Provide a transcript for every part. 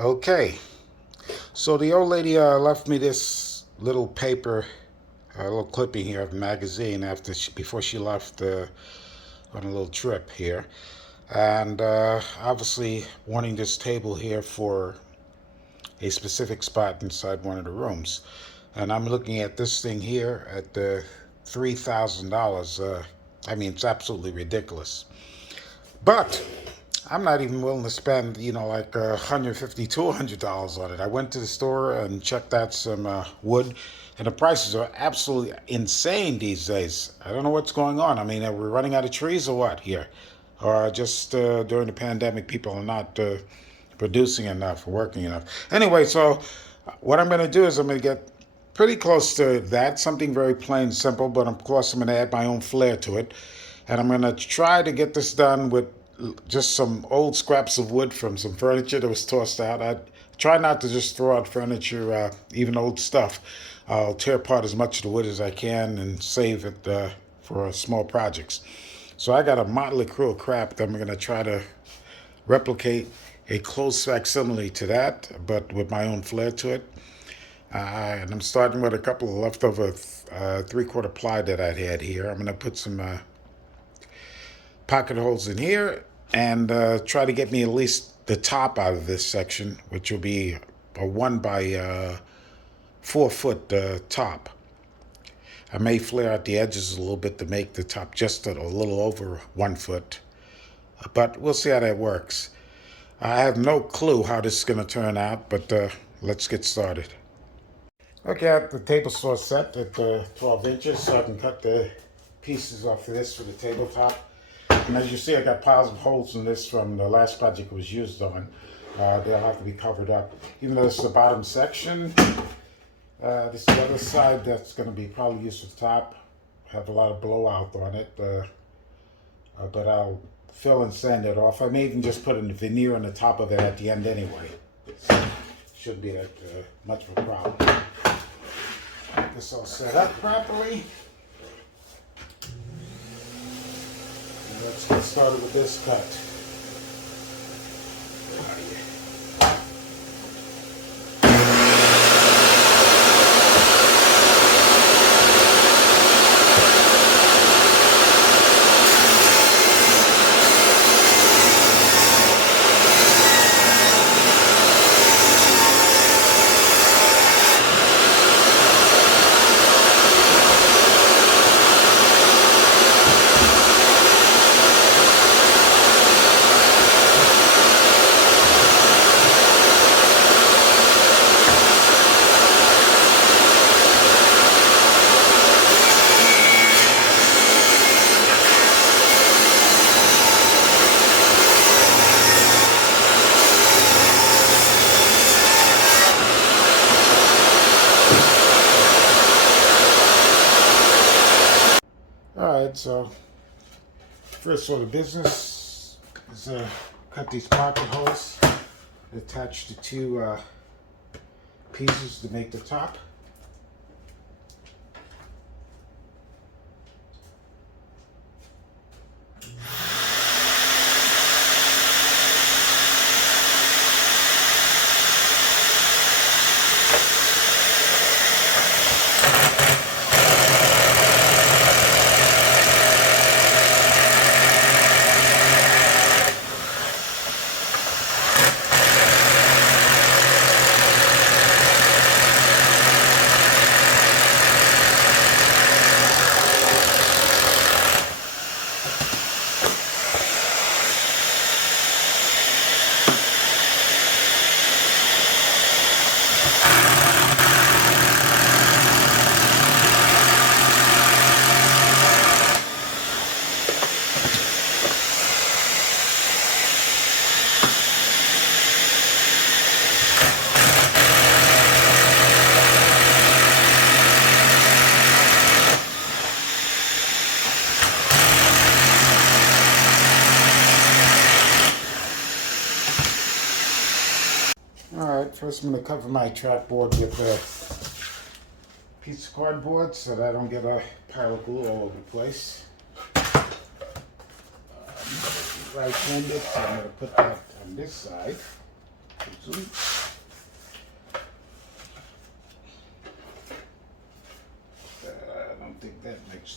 Okay, so the old lady left me this little paper, a little clipping here of a magazine before she left on a little trip here, and obviously wanting this table here for a specific spot inside one of the rooms. And I'm looking at this thing here at the $3,000. I mean, it's absolutely ridiculous. But I'm not even willing to spend, like $150, $200 on it. I went to the store and checked out some wood, and the prices are absolutely insane these days. I don't know what's going on. I mean, are we running out of trees or what here? Or just during the pandemic, people are not producing enough, working enough. Anyway, so what I'm going to do is I'm going to get pretty close to that, something very plain, simple, but of course I'm going to add my own flair to it. And I'm going to try to get this done with just some old scraps of wood from some furniture that was tossed out. I try not to just throw out furniture, even old stuff. I'll tear apart as much of the wood as I can and save it for small projects. So I got a motley crew of crap that I'm going to try to replicate a close facsimile to that, but with my own flair to it. And I'm starting with a couple of leftover three-quarter ply that I had here. I'm going to put some pocket holes in here and try to get me at least the top out of this section, which will be a 1 by 4 foot top. I may flare out the edges a little bit to make the top just a little over 1 foot, but we'll see how that works. I have no clue how this is going to turn out, but let's get started. Okay, I have the table saw set at 12 inches so I can cut the pieces off of this for the tabletop. And as you see, I got piles of holes in this from the last project it was used on. They'll have to be covered up. Even though this is the bottom section, this is the other side that's going to be probably used for the top. Have a lot of blowout on it, but I'll fill and sand it off. I may even just put a veneer on the top of it at the end anyway. Shouldn't be that much of a problem. Get this all set up properly. And let's get started with this cut. Alright, so first order of business is cut these pocket holes, attach the two pieces to make the top. Alright, first I'm going to cover my trackboard with a piece of cardboard so that I don't get a pile of glue all over the place. Right-handed, so I'm going to put that on this side. Oops.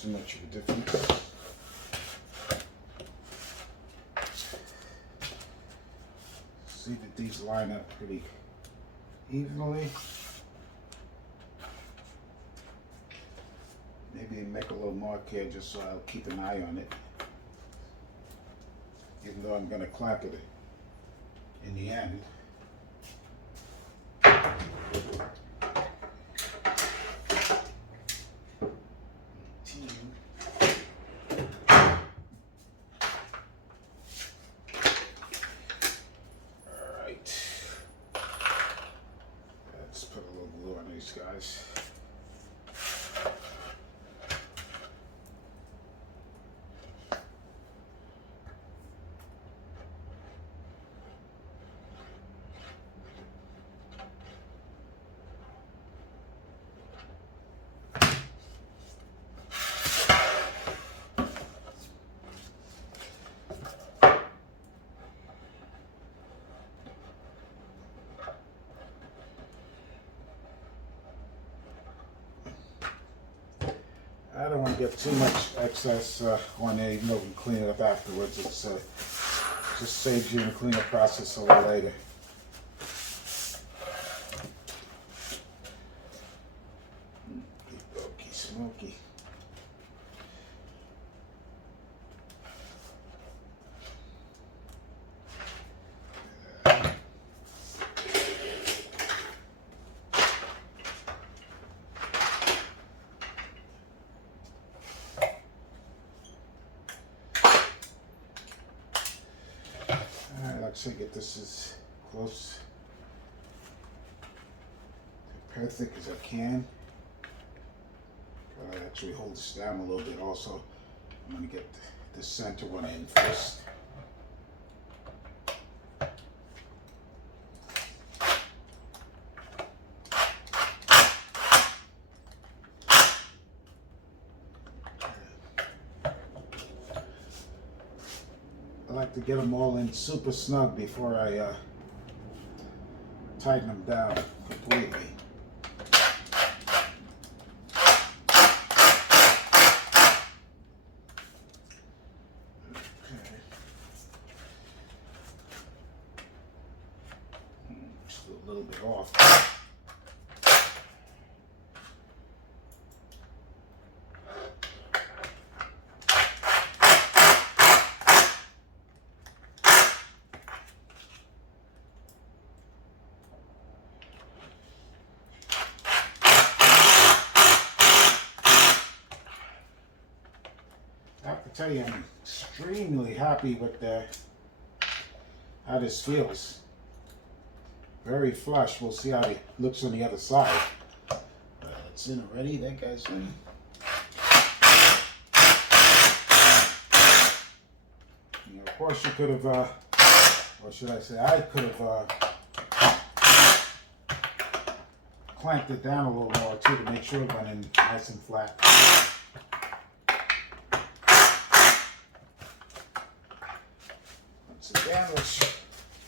too much of a difference. See that these line up pretty evenly. Maybe make a little mark here just so I'll keep an eye on it. Even though I'm going to clamp it in the end. Guys. I don't want to get too much excess on there, even though we can clean it up afterwards. It's just saves you in the cleanup process a little later. Okey smoky. To get this as close to perfect as I can. Gotta actually hold this down a little bit also. I'm going to get the center one in first. I like to get them all in super snug before I tighten them down completely. Okay. Just a little bit off. Tell you, I'm extremely happy with how this feels. Very flush. We'll see how it looks on the other side. It's in already. That guy's in. You know, of course, you could have, or should I say, I could have clamped it down a little more too to make sure it went in nice and flat. Again, let's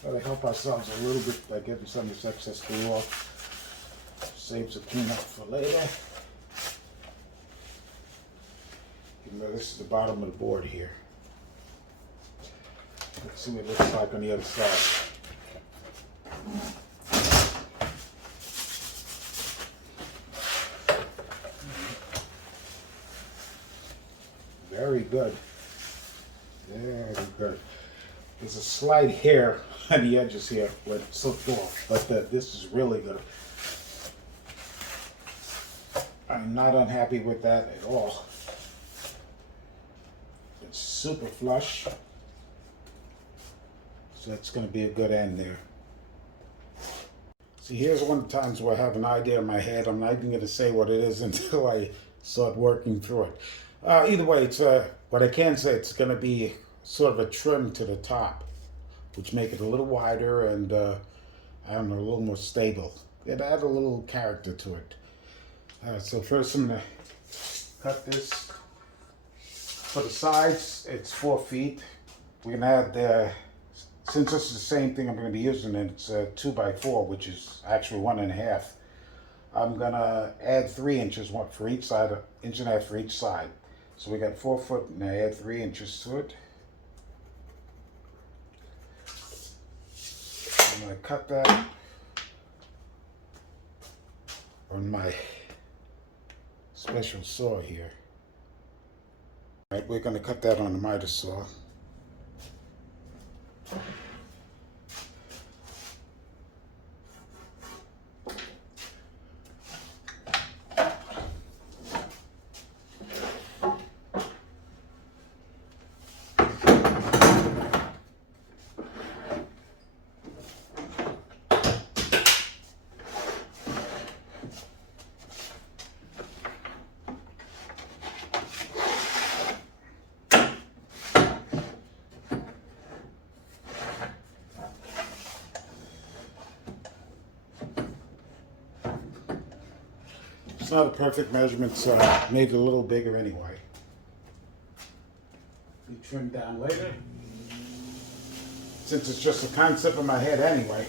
try to help ourselves a little bit by getting some of this excess glue off. Saves the cleanup for later. Even though this is the bottom of the board here. Let's see what it looks like on the other side. Very good. Very good. There's a slight hair on the edges here where it's slipped off, but this is really good. I'm not unhappy with that at all. It's super flush, so that's going to be a good end there. See, here's one of the times where I have an idea in my head. I'm not even going to say what it is until I start working through it. Either way, it's what I can say, it's going to be sort of a trim to the top, which make it a little wider and I don't know, a little more stable. It add a little character to it. So first I'm gonna cut this. For the sides, it's 4 feet. We're gonna add, since this is the same thing I'm gonna be using, it's 2 by 4, which is actually 1.5. I'm gonna add 3 inches, one for each side, 1.5 inches for each side. So we got 4 foot, and I add 3 inches to it. I'm going to cut that on my special saw here. All right, we're going to cut that on the miter saw. It's not a perfect measurement, so I made it a little bigger anyway. Be trimmed down later. Since it's just a concept in my head anyway.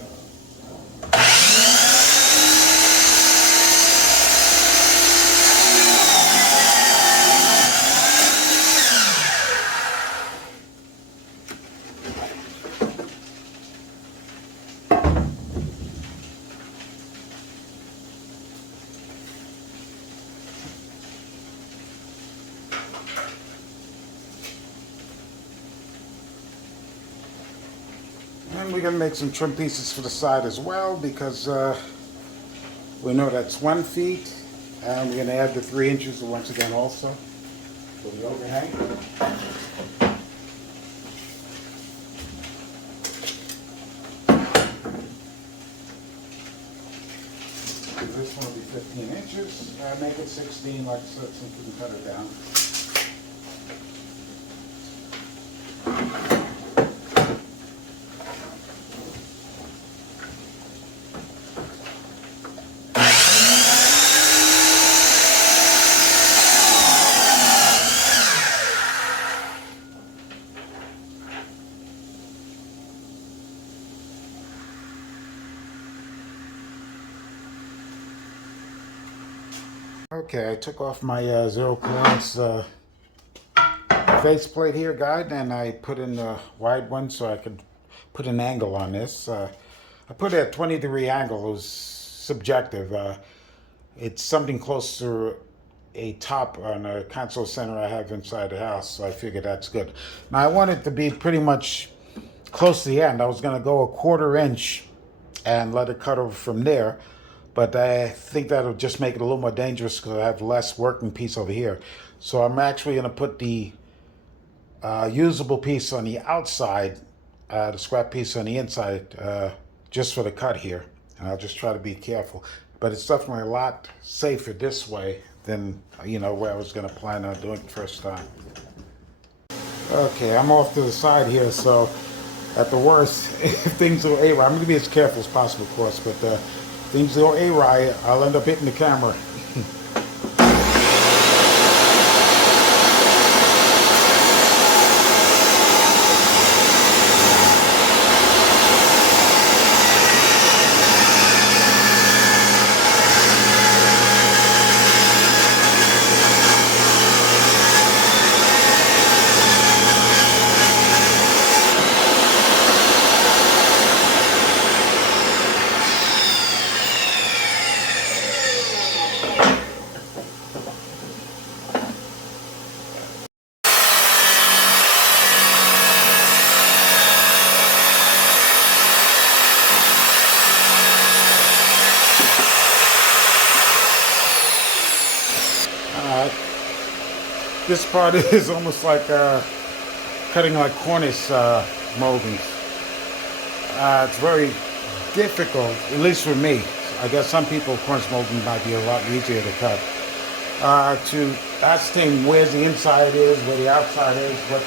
And we're going to make some trim pieces for the side as well, because we know that's 1 feet. And we're going to add the 3 inches once again also for the overhang. This one will be 15 inches. Make it 16, like so, so we can cut it down. Okay, I took off my 0 clearance faceplate here, guide, and I put in the wide one so I could put an angle on this. I put it at 20-degree angle. It was subjective. It's something close to a top on a console center I have inside the house, so I figured that's good. Now I want it to be pretty much close to the end. I was going to go a 1/4 inch and let it cut over from there. But I think that'll just make it a little more dangerous because I have less working piece over here. So I'm actually going to put the usable piece on the outside, the scrap piece on the inside, just for the cut here. And I'll just try to be careful. But it's definitely a lot safer this way than, where I was going to plan on doing it first time. Okay, I'm off to the side here, so at the worst, if things go awry, I'm going to be as careful as possible, of course, but things go awry, I'll end up hitting the camera. This part is almost like cutting like cornice moldings. It's very difficult, at least for me. I guess some people cornice molding might be a lot easier to cut. To ascertain where the inside is, where the outside is, what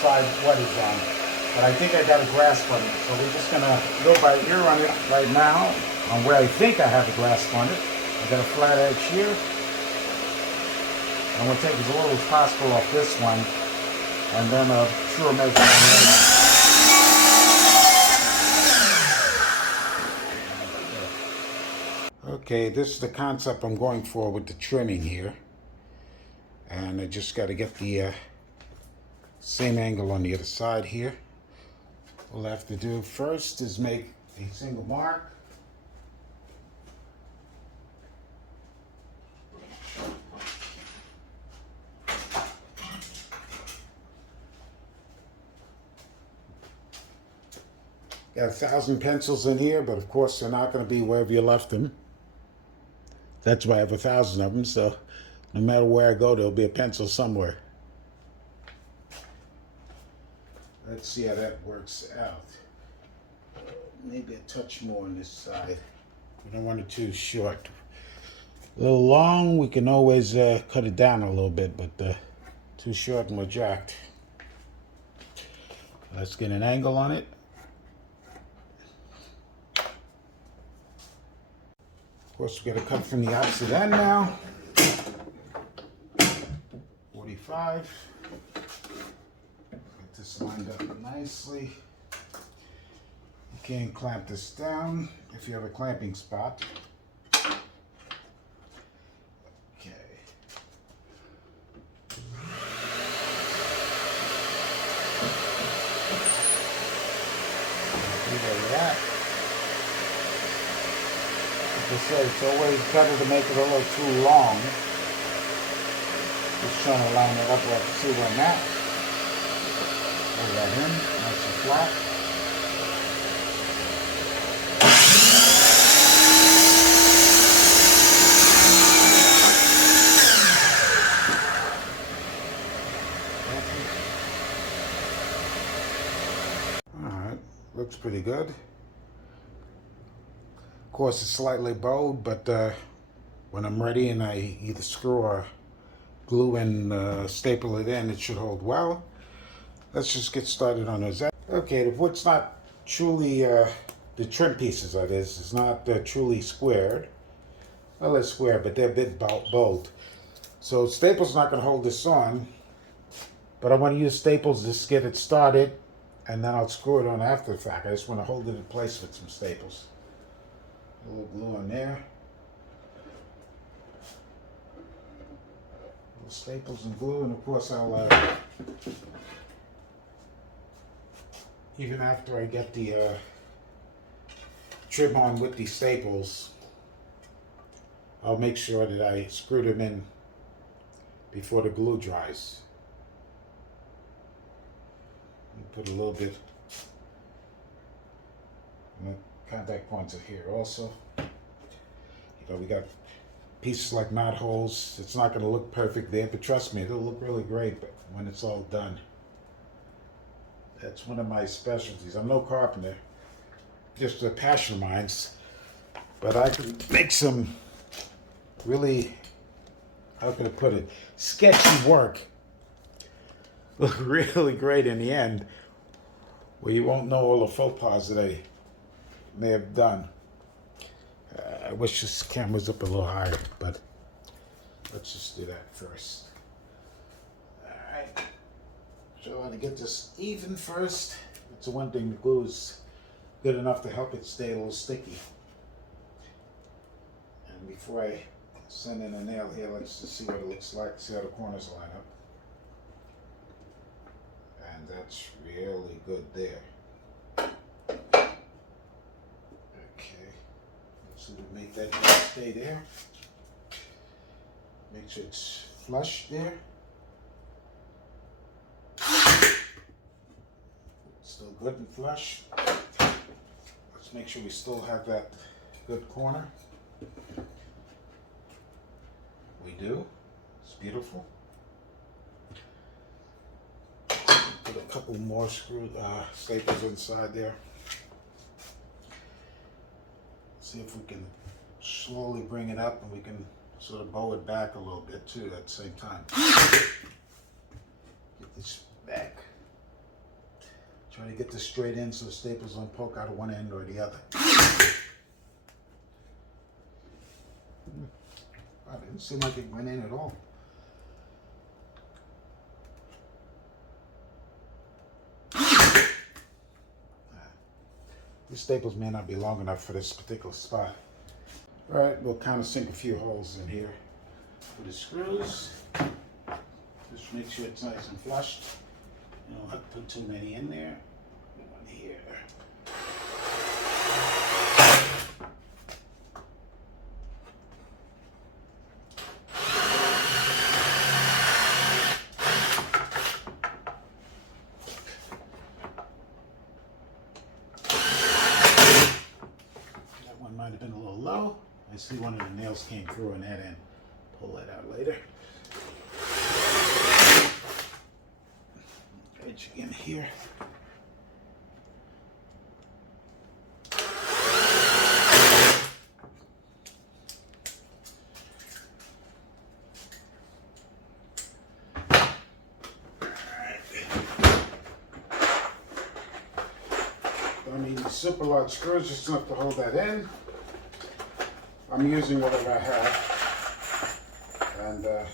side what is on. But I think I got a grasp on it. So we're just gonna go by ear on it right now, on where I think I have a grasp on it. I got a flat edge here. I'm going to take as little as possible off this one, and then a true measurement on the other one. Okay, this is the concept I'm going for with the trimming here. And I just got to get the same angle on the other side here. What we'll have to do first is make a single mark. Got 1,000 pencils in here, but of course they're not going to be wherever you left them. That's why I have 1,000 of them, so no matter where I go, there'll be a pencil somewhere. Let's see how that works out. Maybe a touch more on this side. We don't want it too short. A little long, we can always cut it down a little bit, but too short and we're jacked. Let's get an angle on it. Of course, we got to cut from the opposite end now. 45. Get this lined up nicely. You can clamp this down if you have a clamping spot. Okay. Leave it at that. Like I said, it's always better to make it a little too long. Just trying to line it up where I can see where I'm at. Pull that in, nice and flat. Alright, looks pretty good. Of course, it's slightly bowed, but when I'm ready and I either screw or glue and staple it in, it should hold well. Let's just get started on those. Okay, the wood's not truly, the trim pieces that is, it's not truly squared. Well, it's square, but they're a bit bowed. So staples not going to hold this on, but I want to use staples to just get it started, and then I'll screw it on after the fact. I just want to hold it in place with some staples. A little glue on there. Little staples and glue, and of course I'll, even after I get the trim on with these staples, I'll make sure that I screw them in before the glue dries. Put a little bit on the contact points are here also. You know, we got pieces like knot holes. It's not going to look perfect there, but trust me, it'll look really great when it's all done. That's one of my specialties. I'm no carpenter, just a passion of mine, but I can make some really, how can I put it, sketchy work look really great in the end, where you won't know all the faux pas that I may have done. I wish this camera's up a little higher, but let's just do that first. Alright, so I want to get this even first. That's the one thing, the glue is good enough to help it stay a little sticky. And before I send in a nail here, let's just see what it looks like, see how the corners line up. And that's really good there. Okay, so we make that stay there. Make sure it's flush there. Still good and flush. Let's make sure we still have that good corner. We do. It's beautiful. Put a couple more staples inside there. See if we can slowly bring it up, and we can sort of bow it back a little bit too at the same time. Get this back. Try to get this straight in so the staples don't poke out of one end or the other. Wow, it didn't seem like it went in at all. These staples may not be long enough for this particular spot. All right, we'll kind of sink a few holes in here for the screws. Just make sure it's nice and flushed. You don't have to put too many in there. One here. That one might have been a little low. I see one of the nails came through on that end. Pull that out later. Edge in here. Don't need the super large screws, just enough to hold that in. I'm using whatever I have, and I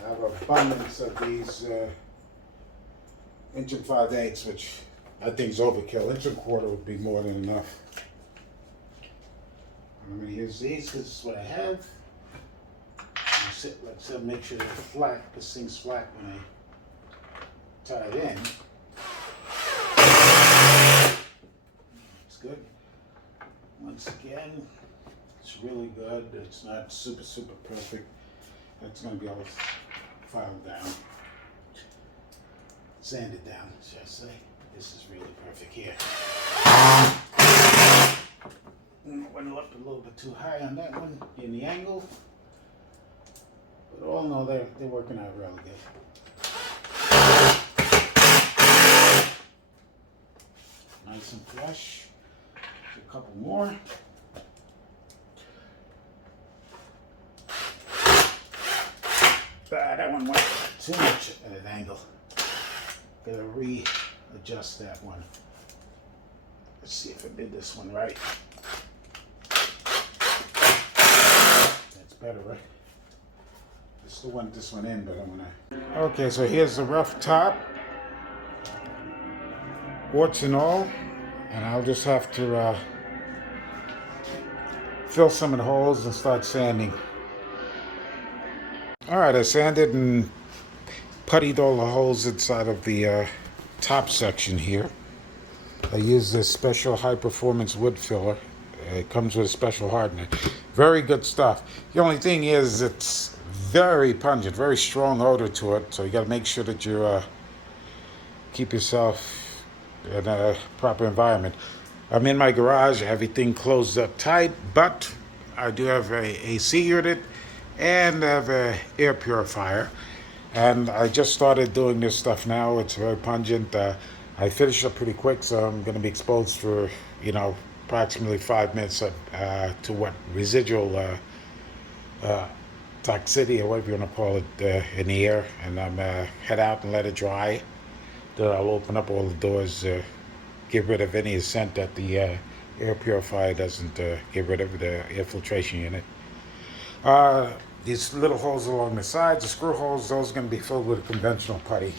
have abundance of these 1 5/8", which I think is overkill. 1 1/4 would be more than enough. I'm going to use these because this is what I have. Like I said, make sure they're flat. This thing's flat when I tie it in. It's good. Once again, it's really good. It's not super perfect. It's going to be all filed down. Sanded down, should I say. This is really perfect here. Went up a little bit too high on that one in the angle. But all in all, they're working out really good. Nice and flush. A couple more. That one went too much at an angle. Gotta readjust that one. Let's see if I did this one right. That's better, right? I still want this one in, but I'm gonna. Okay, so here's the rough top, warts and all, and I'll just have to fill some of the holes and start sanding. All right, I sanded and puttied all the holes inside of the top section here. I use this special high-performance wood filler. It comes with a special hardener. Very good stuff. The only thing is it's very pungent, very strong odor to it, so you got to make sure that you keep yourself in a proper environment. I'm in my garage, everything closed up tight, but I do have a AC unit and I have an air purifier. And I just started doing this stuff now. It's very pungent. I finished up pretty quick, so I'm going to be exposed for, approximately 5 minutes to what residual toxicity, or whatever you want to call it, in the air. And I'm head out and let it dry. Then I'll open up all the doors, get rid of any scent that the air purifier doesn't get rid of, the air filtration unit. These little holes along the sides, the screw holes, those are going to be filled with a conventional putty.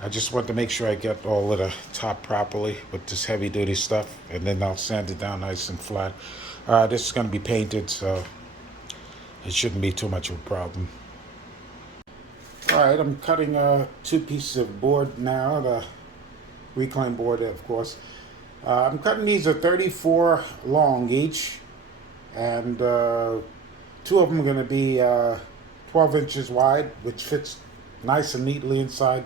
I just want to make sure I get all of the top properly with this heavy duty stuff, and then I'll sand it down nice and flat. This is going to be painted, so it shouldn't be too much of a problem. Alright, I'm cutting 2 pieces of board now, the reclaim board, of course. I'm cutting these at 34 long each, and 2 of them are going to be 12 inches wide, which fits nice and neatly inside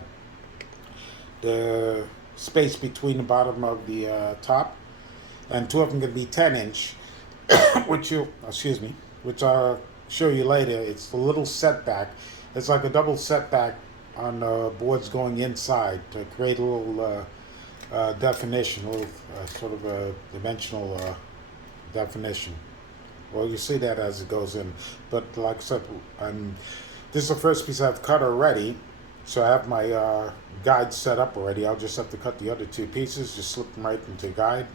the space between the bottom of the top. And 2 of them are going to be 10-inch, which I'll show you later. It's the little setback. It's like a double setback on the boards going inside to create a little definition, a little sort of a dimensional definition. Well, you see that as it goes in. But like I said, this is the first piece I've cut already. So I have my guide set up already. I'll just have to cut the other 2 pieces, just slip them right into the guide.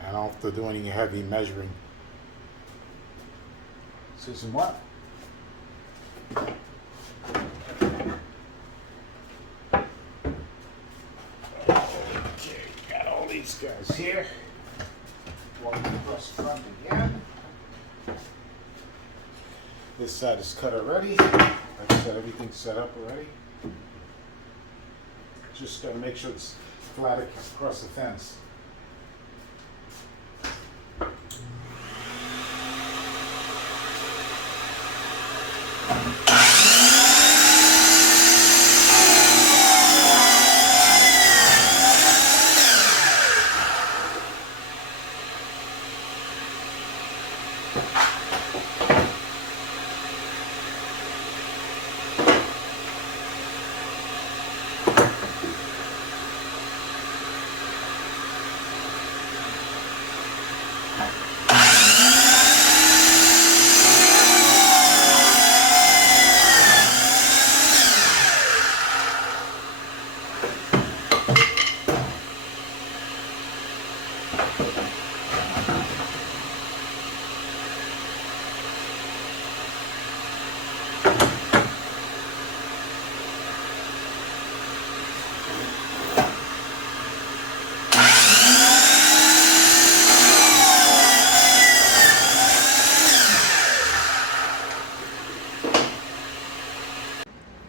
And I don't have to do any heavy measuring. See some what? Okay, got all these guys here. Walk across the front again. This side is cut already. Like I Got everything set up already. Just gotta make sure it's flat across the fence.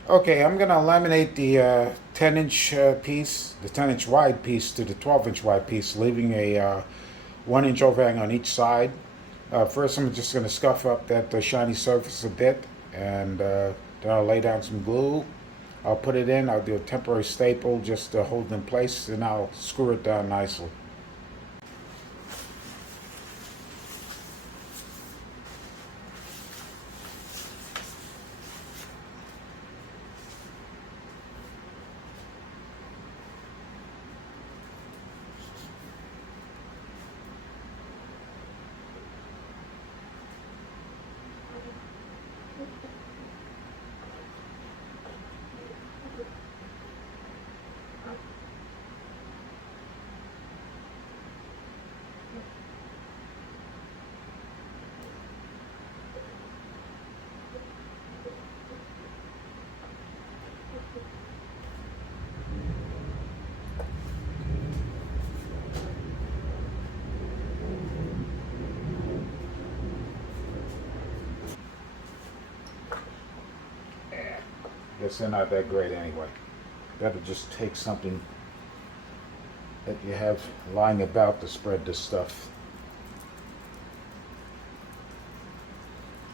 Okay, I'm gonna laminate the 10-inch piece, the 10-inch wide piece to the 12-inch wide piece, leaving a 1-inch overhang on each side. First, I'm just gonna scuff up that shiny surface a bit, and then I'll lay down some glue. I'll put it in. I'll do a temporary staple just to hold it in place, and I'll screw it down nicely. Guess they're not that great anyway. Better just take something that you have lying about to spread this stuff.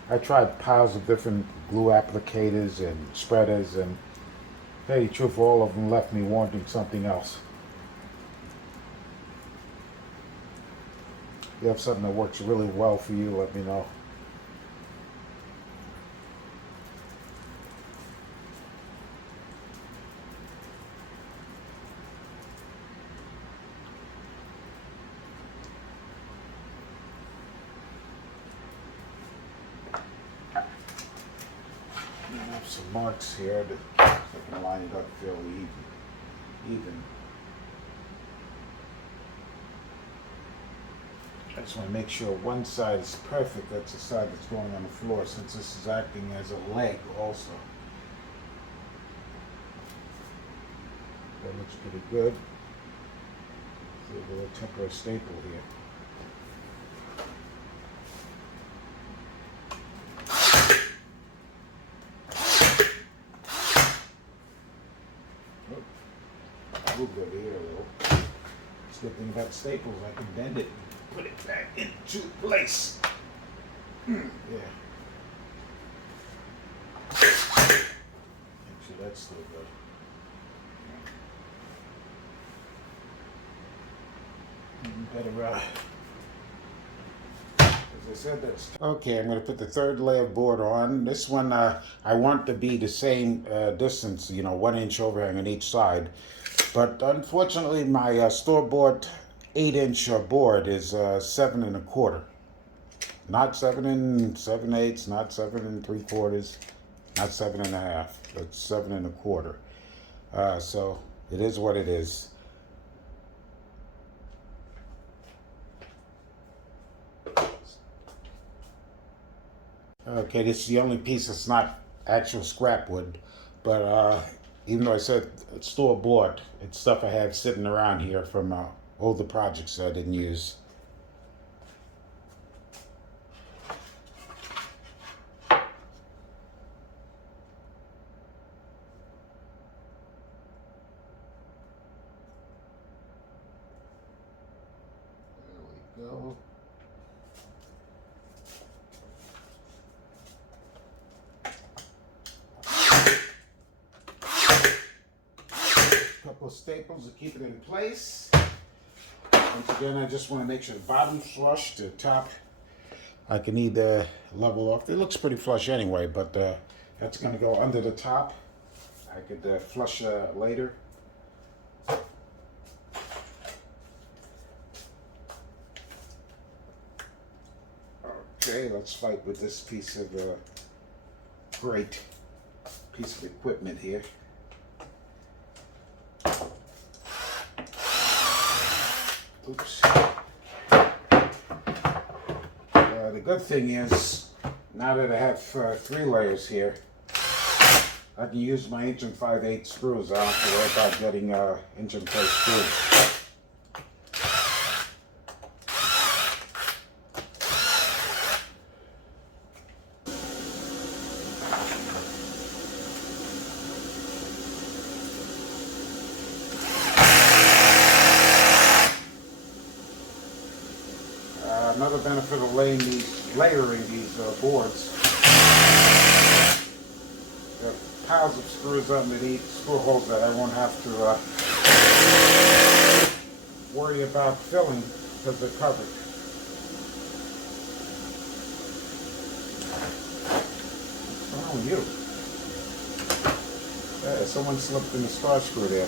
I tried piles of different glue applicators and spreaders, and to tell you the truth, all of them left me wanting something else. If you have something that works really well for you, let me know. I have some marks here that I can line it up fairly even. I just want to make sure one side is perfect. That's the side that's going on the floor, since this is acting as a leg also. That looks pretty good. So a little temporary staple here. Moved over here a little. It's a good thing about staples, I can bend it and put it back into place. Yeah. Actually, that's still good. Better, as I said, that's okay. I'm going to put the third layer of board on. This one, I want to be the same distance, 1-inch overhang on each side. But unfortunately, my store-bought 8-inch board is 7 1/4. Not 7 7/8, not 7 3/4, not 7 1/2, but 7 1/4. So it is what it is. Okay, this is the only piece that's not actual scrap wood, but even though I said it's store bought, it's stuff I have sitting around here from older projects I didn't use. staples to keep it in place. Once again, I just want to make sure the bottom's flush, the top I can either level off. It looks pretty flush anyway, but that's going to go under the top. I could flush later. Okay, let's fight with this piece of great piece of equipment here. Oops. The good thing is, now that I have 3 layers here, I can use my 1 5/8 screws. I don't have to worry about getting 1 3 screws. Another benefit of layering these boards, there are piles of screws underneath, screw holes that I won't have to worry about filling because they're covered. What's wrong with you? Yeah, someone slipped in the star screw there.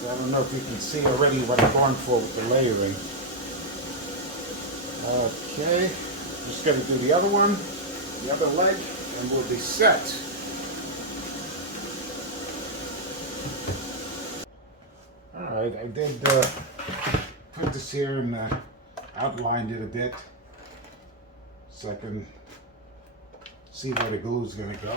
I don't know if you can see already what I'm going for with the layering. Okay, just going to do the other one, the other leg, and we'll be set. Alright, I did put this here and outlined it a bit so I can see where the glue is going to go.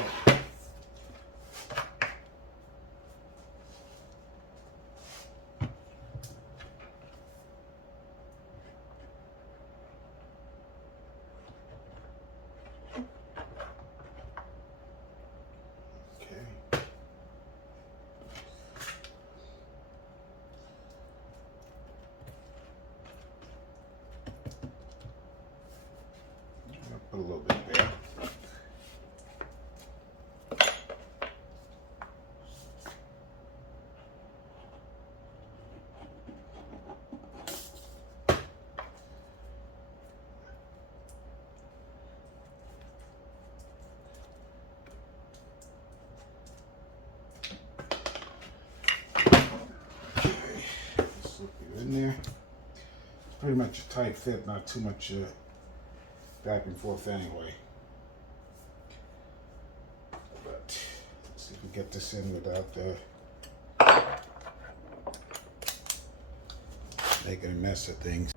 Put a little bit there. Slip it in there. It's pretty much a tight fit, not too much back and forth anyway. But let's see if we get this in without making a mess of things.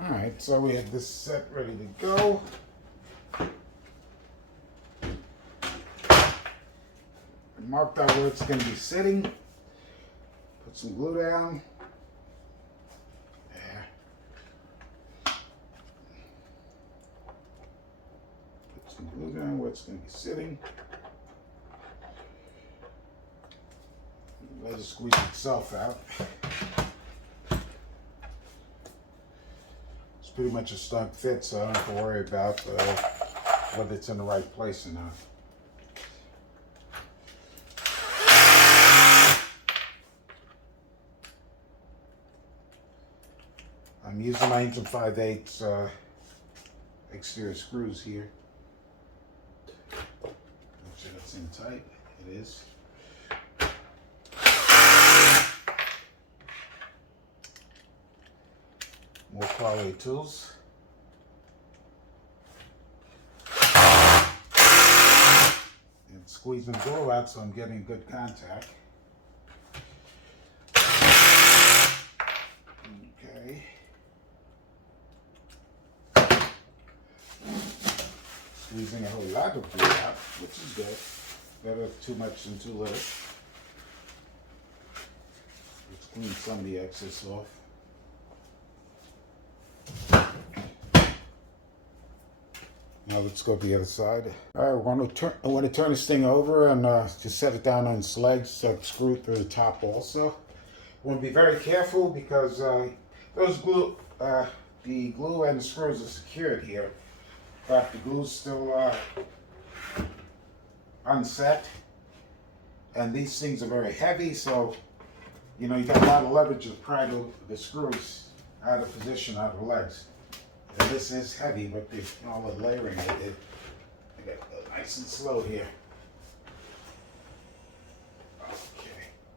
Alright, so we have this set ready to go. I marked out where it's going to be sitting. Put some glue down. Glue down where it's going to be sitting. Let it squeeze itself out. It's pretty much a snug fit, so I don't have to worry about whether it's in the right place or not. I'm using my 1 5/8 exterior screws here. Make sure that's in tight. It is. More quality tools. And squeezing the glue out so I'm getting good contact. squeezing a whole lot of glue out, which is good. Better too much than too little. Let's clean some of the excess off. Now let's go to the other side. All right, I want to turn this thing over and just set it down on its legs so it's screwed through the top also. I want to be very careful because the glue and the screws are secured here, but the glue's still unset, and these things are very heavy, so you know you got a lot of leverage to pry the screws out of position out of the legs. And this is heavy, but all the layering I did. I got to go nice and slow here.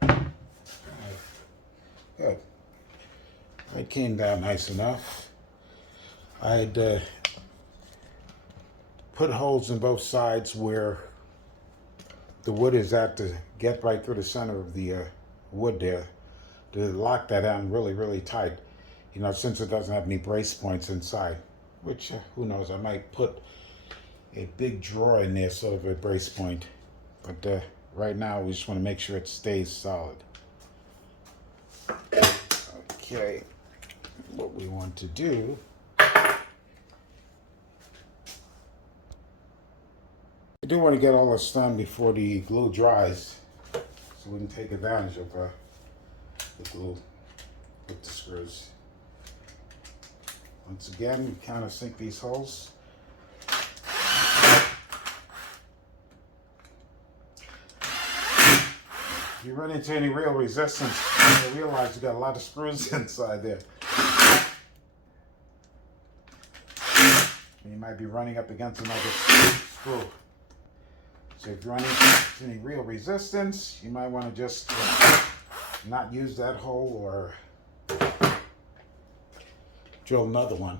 Okay. Good. It came down nice enough. I'd put holes in both sides where the wood is at to get right through the center of the wood there to lock that down really, really tight. You know, since it doesn't have any brace points inside, which who knows, I might put a big drawer in there, sort of a brace point. But right now, we just want to make sure it stays solid. Okay, what we want to do, I do want to get all this done before the glue dries, so we can take advantage of the glue with the screws. Once again, we countersink these holes. If you run into any real resistance, you realize you got a lot of screws inside there. And you might be running up against another screw. So if you're running into any real resistance, you might want to just not use that hole or drill another one.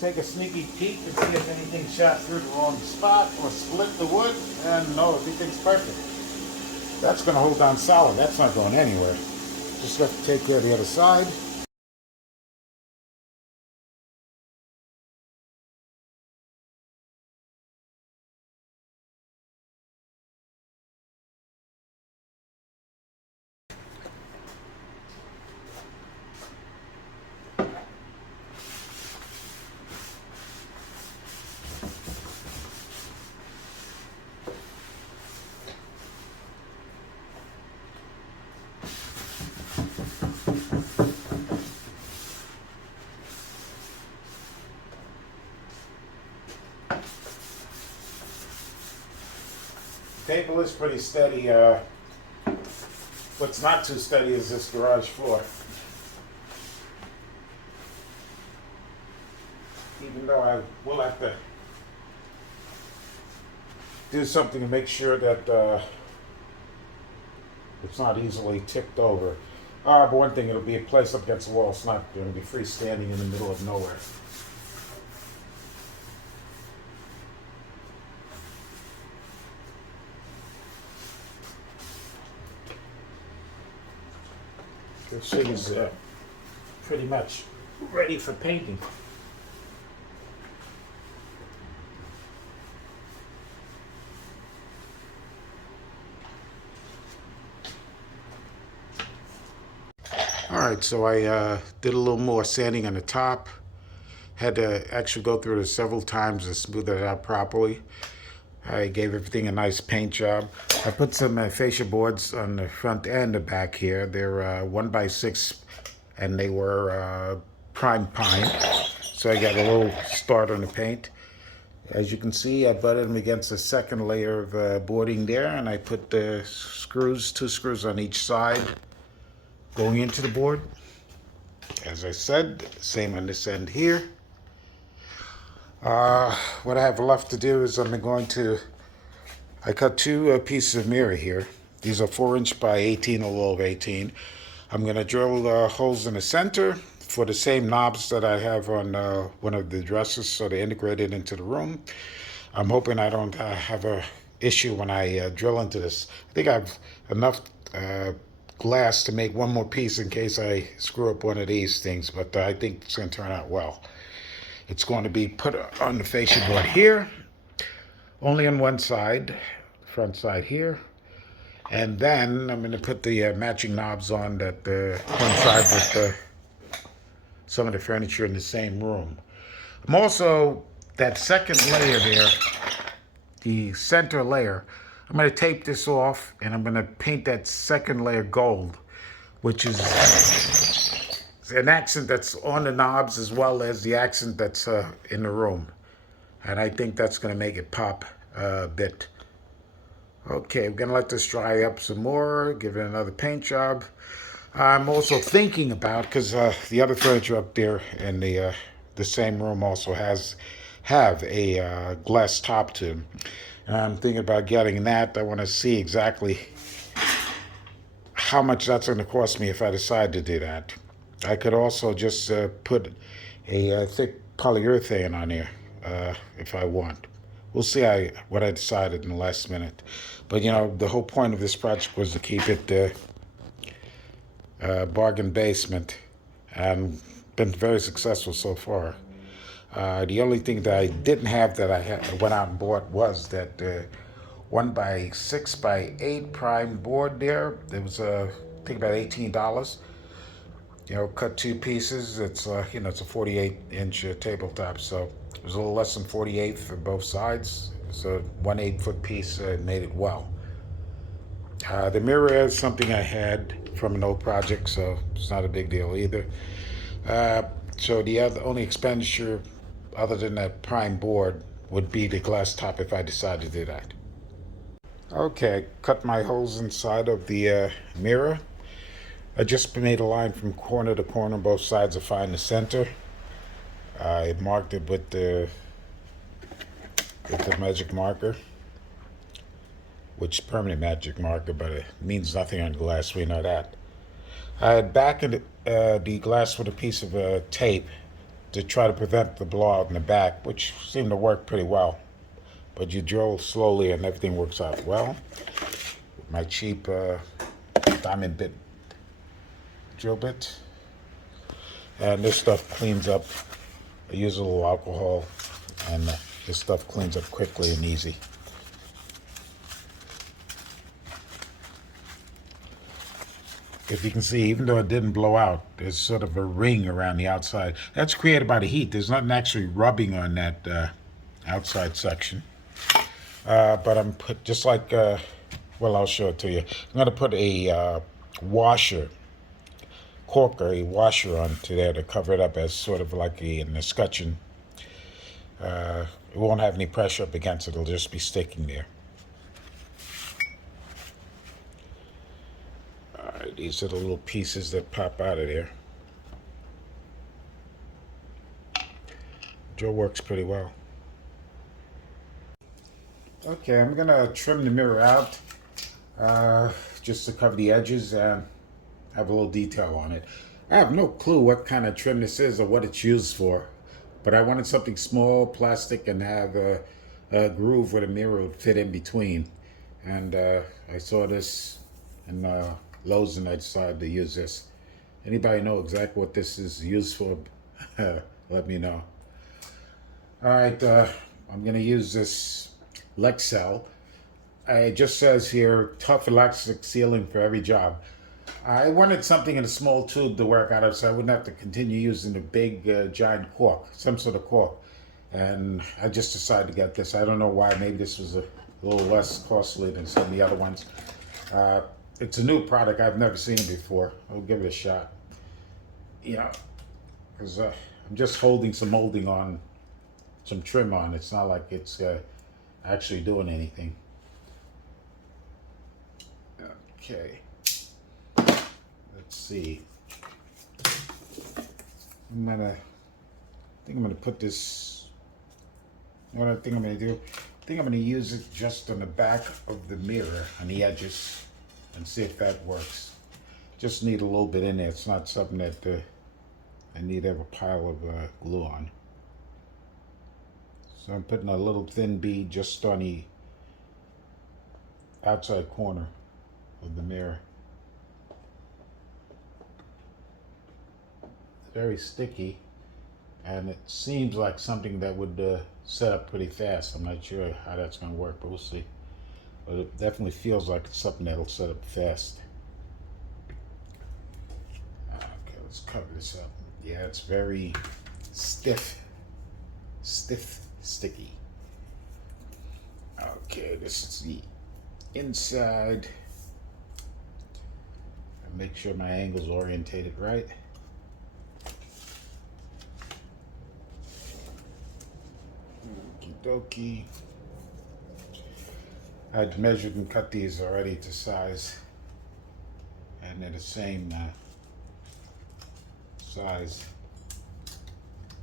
Take a sneaky peek and see if anything shot through the wrong spot or split the wood, and no, everything's perfect. That's going to hold down solid. That's not going anywhere. Just have to take care of the other side. Table is pretty steady. What's not too steady is this garage floor. Even though I will have to do something to make sure that it's not easily tipped over. But one thing, it'll be placed up against the wall. It's not going to be freestanding in the middle of nowhere. This thing is pretty much ready for painting. right, so I did a little more sanding on the top. Had to actually go through this several times to smooth it out properly. I gave everything a nice paint job. I put some fascia boards on the front and the back here. They're 1x6 and they were prime pine. So I got a little start on the paint. As you can see, I butted them against the second layer of boarding there, and I put the screws, 2 screws on each side going into the board. As I said, same on this end here. What I have left to do is I cut 2 pieces of mirror here. These are 4" by 18, a little over 18. I'm going to drill holes in the center for the same knobs that I have on one of the dressers, so they're integrated into the room. I'm hoping I don't have a issue when I drill into this. I think I have enough glass to make one more piece in case I screw up one of these things, but I think it's going to turn out well. It's going to be put on the fascia board here, only on one side, front side here. And then I'm going to put the matching knobs on that coincide with some of the furniture in the same room. I'm also, that second layer there, the center layer, I'm going to tape this off and I'm going to paint that second layer gold, which is an accent that's on the knobs as well as the accent that's in the room. And I think that's going to make it pop a bit. Okay, we're going to let this dry up some more, give it another paint job. I'm also thinking about, because the other furniture up there in the same room also have a glass top to them. And I'm thinking about getting that. I want to see exactly how much that's going to cost me if I decide to do that. I could also just put a thick polyurethane on here if I want. We'll see what I decided in the last minute. But, the whole point of this project was to keep it bargain basement, and been very successful so far. The only thing that I didn't have that I went out and bought was that 1x6 by 8 prime board there. It was, I think, about $18. Cut 2 pieces. It's it's a 48-inch tabletop, so it was a little less than 48 for both sides. It's a 1/8 foot piece. Made it well. The mirror is something I had from an old project, so it's not a big deal either. So the only expenditure other than that prime board would be the glass top if I decide to do that. Okay, I cut my holes inside of the mirror. I just made a line from corner to corner, both sides to find the center. I marked it with the magic marker, which is permanent magic marker, but it means nothing on glass, we know that. I had backed the glass with a piece of tape to try to prevent the blowout in the back, which seemed to work pretty well. But you drill slowly and everything works out well. My cheap diamond bit drill bit. And this stuff cleans up. I use a little alcohol, and this stuff cleans up quickly and easy. If you can see, even though it didn't blow out, there's sort of a ring around the outside. That's created by the heat. There's nothing actually rubbing on that outside section. But I'm just like, well, I'll show it to you. I'm going to put a washer, a washer onto there to cover it up as sort of like an escutcheon. It won't have any pressure up against it. It'll just be sticking there. These are the little pieces that pop out of there. Drill works pretty well. Okay, I'm gonna trim the mirror out just to cover the edges and have a little detail on it. I have no clue what kind of trim this is or what it's used for, but I wanted something small, plastic, and have a groove where the mirror would fit in between. And I saw this in Lowe's and I decided to use this. Anybody know exactly what this is used for? Let me know. All right, I'm going to use this Lexel. It just says here, tough elastic sealing for every job. I wanted something in a small tube to work out of so I wouldn't have to continue using the big giant cork, some sort of cork. And I just decided to get this. I don't know why. Maybe this was a little less costly than some of the other ones. Uh, it's a new product. I've never seen it before. I'll give it a shot. You know, because I'm just holding some molding on, some trim on. It's not like it's actually doing anything. Okay. Let's see. I think I'm gonna put this. What I think I'm gonna do? I think I'm gonna use it just on the back of the mirror on the edges, and see if that works. Just need a little bit in there. It's not something that I need to have a pile of glue on. So I'm putting a little thin bead just on the outside corner of the mirror. It's very sticky, and it seems like something that would set up pretty fast. I'm not sure how that's going to work, but we'll see. But it definitely feels like it's something that'll set up fast. Okay, let's cover this up. Yeah, it's very stiff, sticky. Okay, this is the inside. Make sure my angle's orientated right. Okie dokie. I'd measured and cut these already to size, and they're the same size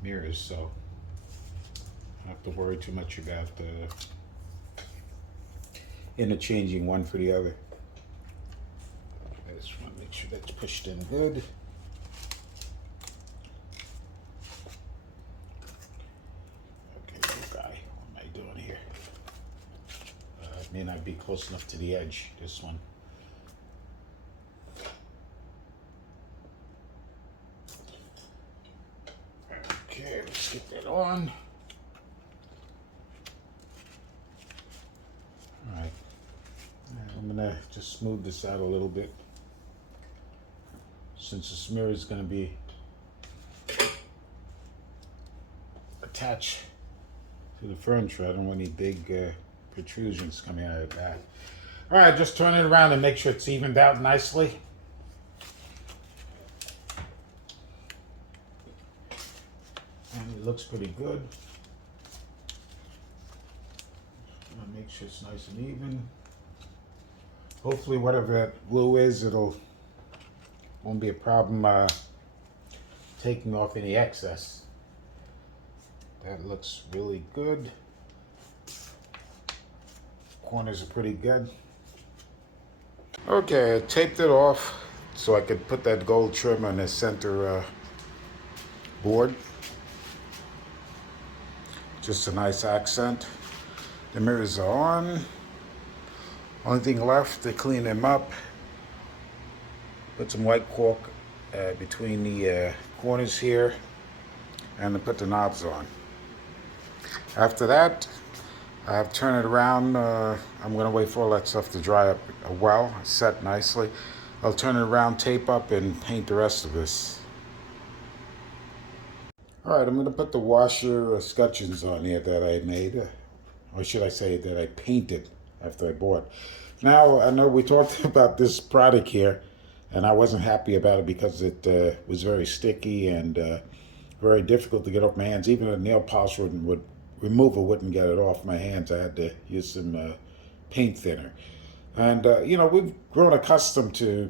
mirrors, so I don't have to worry too much about interchanging one for the other. I just want to make sure that's pushed in good. Okay, good guy. What am I doing here? It may not be close enough to the edge, this one. Okay, let's get that on. All right. I'm gonna just smooth this out a little bit. Since this mirror is going to be attached to the furniture, I don't want any big protrusions coming out of the back. All right, just turn it around and make sure it's evened out nicely. And it looks pretty good. I'm going to make sure it's nice and even. Hopefully whatever that glue is, won't be a problem taking off any excess. That looks really good. Corners are pretty good. Okay, I taped it off so I could put that gold trim on the center board. Just a nice accent. The mirrors are on. Only thing left to clean them up. Put some white cork between the corners here, and to put the knobs on. After that, I've turned it around. I'm going to wait for all that stuff to dry up well, set nicely. I'll turn it around, tape up, and paint the rest of this. All right, I'm going to put the washer scutcheons on here that I made, or should I say that I painted after I bought. Now, I know we talked about this product here, and I wasn't happy about it because it was very sticky and very difficult to get off my hands. Even a nail polish remover wouldn't get it off my hands. I had to use some paint thinner. And, we've grown accustomed to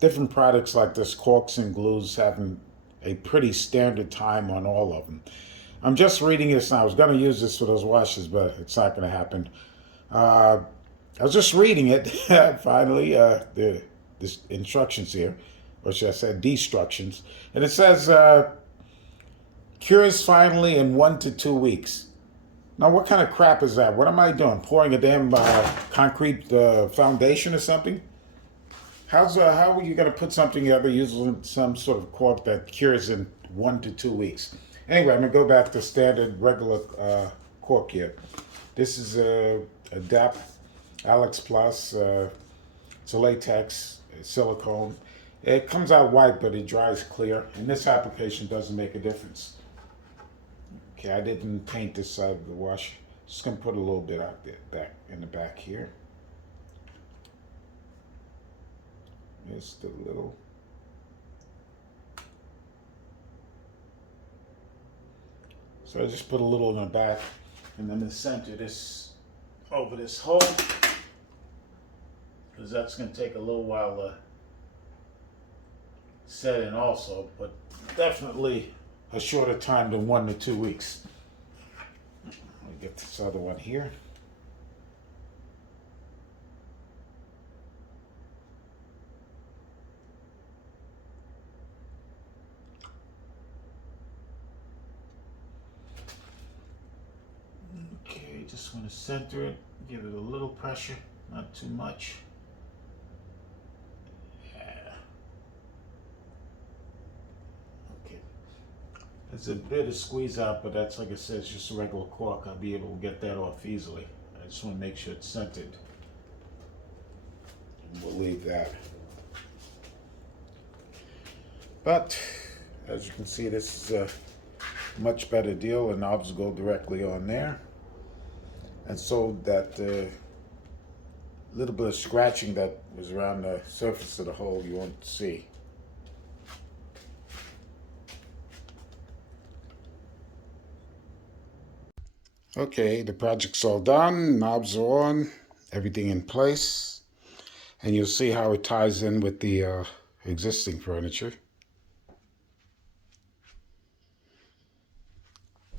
different products like this, corks and glues, having a pretty standard time on all of them. I'm just reading this now. I was going to use this for those washes, but it's not going to happen. I was just reading it, finally, the instructions here, or should I say destructions, and it says cures finally in 1 to 2 weeks. Now, what kind of crap is that? What am I doing? Pouring a damn concrete foundation or something? How are you going to put something together using some sort of cork that cures in 1 to 2 weeks? Anyway, I'm going to go back to standard regular cork here. This is a DAP Alex Plus. It's a latex. silicone. It comes out white, but it dries clear. And this application doesn't make a difference. Okay, I didn't paint this side of the wash. Just gonna put a little bit out there, back in the back here. Just a little. So I just put a little in the back, and then center this over this hole, because that's gonna take a little while to set in also, but definitely a shorter time than 1 to 2 weeks. Let me get this other one here. Okay, just want to center it, give it a little pressure, not too much. Yeah. Okay. There's a bit of squeeze out, but that's, like I said, it's just a regular cork. I'll be able to get that off easily. I just want to make sure it's centered. And we'll leave that. But as you can see, this is a much better deal. The knobs go directly on there. And so that little bit of scratching that was around the surface of the hole you won't see. Okay, the project's all done, knobs are on, everything in place, and you'll see how it ties in with the existing furniture.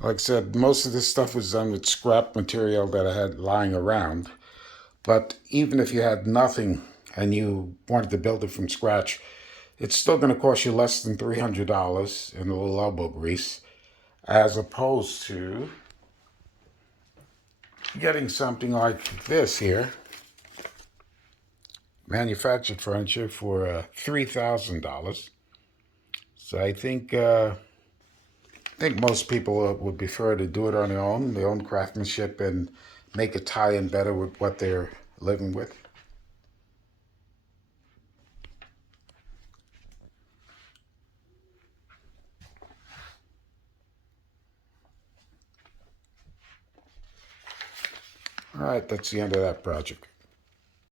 Like I said, most of this stuff was done with scrap material that I had lying around, but even if you had nothing and you wanted to build it from scratch, it's still going to cost you less than $300 in a little elbow grease, as opposed to getting something like this here, manufactured furniture for $3,000. So I think most people would prefer to do it on their own craftsmanship, and make it tie in better with what they're living with. All right, that's the end of that project.